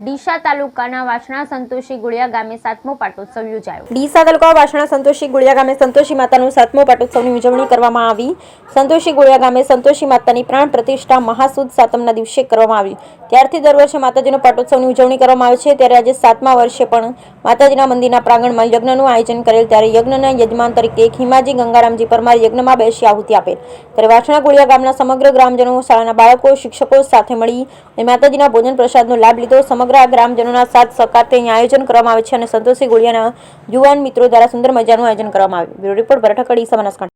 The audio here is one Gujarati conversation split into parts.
ડીસા તાલુકાના વાસણા સંતોષી ગુળિયા ગામે 7મો પાટોત્સવ યોજાયો। ડીસા તાલુકા વાસણા સંતોષી ગુળિયા ગામે સંતોષી માતાનું 7મો પાટોત્સવની ઉજવણી કરવામાં આવી। સંતોષી ગુળિયા ગામે સંતોષી માતાની પ્રાણ પ્રતિષ્ઠા મહાસુદ સાતમના દિવસે કરવામાં આવી। ત્યારથી દર વર્ષે માતાજીનો પાટોત્સવની ઉજવણી કરવામાં આવે છે। ત્યારે આજે 7મા વર્ષે પણ માતાજીના મંદિરના પ્રાંગણમાં યજ્ઞનું આયોજન કરેલ। ત્યારે યજ્ઞના યજમાન તરીકે ખીમાજી ગંગારામજી પરમાર યજ્ઞમાં બેસી આહુતિ આપેલ। ત્યારે વાસણા ગુળિયા ગામના સમગ્ર ગ્રામજનો, શાળાના બાળકો, શિક્ષકો સાથે મળી માતાજીના ભોજન પ્રસાદનો લાભ લીધો। સમગ્ર ગ્રામજનોના સાથ સહકારથી અહીં આયોજન કરવામાં આવે છે અને સંતોષી ગુળિયાના યુવાન મિત્રો દ્વારા સુંદર મજાનું આયોજન કરવામાં આવ્યું। બ્યુરો રિપોર્ટ ભરત ઠક્કર, ડીસા, બનાસકાંઠા।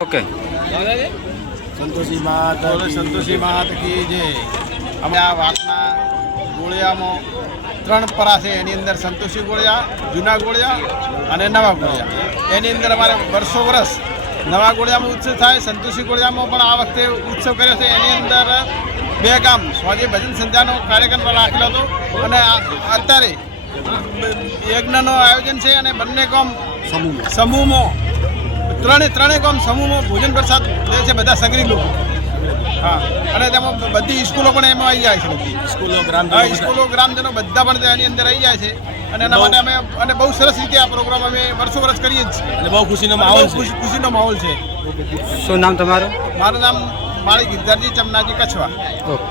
ओके संतोषी मात की जय। અમે આ વાસણા ગોળિયામાં 3 પરા છે। એની અંદર સંતોષી ગોળિયા, જૂના ગોળિયા અને નવા ગોળિયા। એની અંદર અમારે વર્ષ નવા ગોળિયામાં ઉત્સવ થાય, સંતોષી ગોળિયામાં પણ આ વખતે ઉત્સવ કર્યો છે। એની અંદર 2 ગામ સ્વાજી ભજન સંધ્યાનો કાર્યક્રમ રાખેલો હતો અને અત્યારે યજ્ઞનું આયોજન છે અને બંને ગામ સમૂહમાં ત્રણે ગામ સમૂહમાં ભોજન પ્રસાદ લે છે બધા સગરી લોકો। હા, અને તેમાં બધી સ્કૂલો પણ એમાં આવી જાય છે। બધી સ્કૂલો ગ્રામજનો બધા પણ એની અંદર આવી જાય છે અને એના માટે અમે અને બહુ સરસ રીતે આ પ્રોગ્રામ અમે વર્ષો કરીએ જ છીએ અને બહુ ખુશીનો માહોલ છે। શું નામ તમારું? મારું નામ માળી ગિરધરજી ચમનાજી કચ્છવા। ઓકે।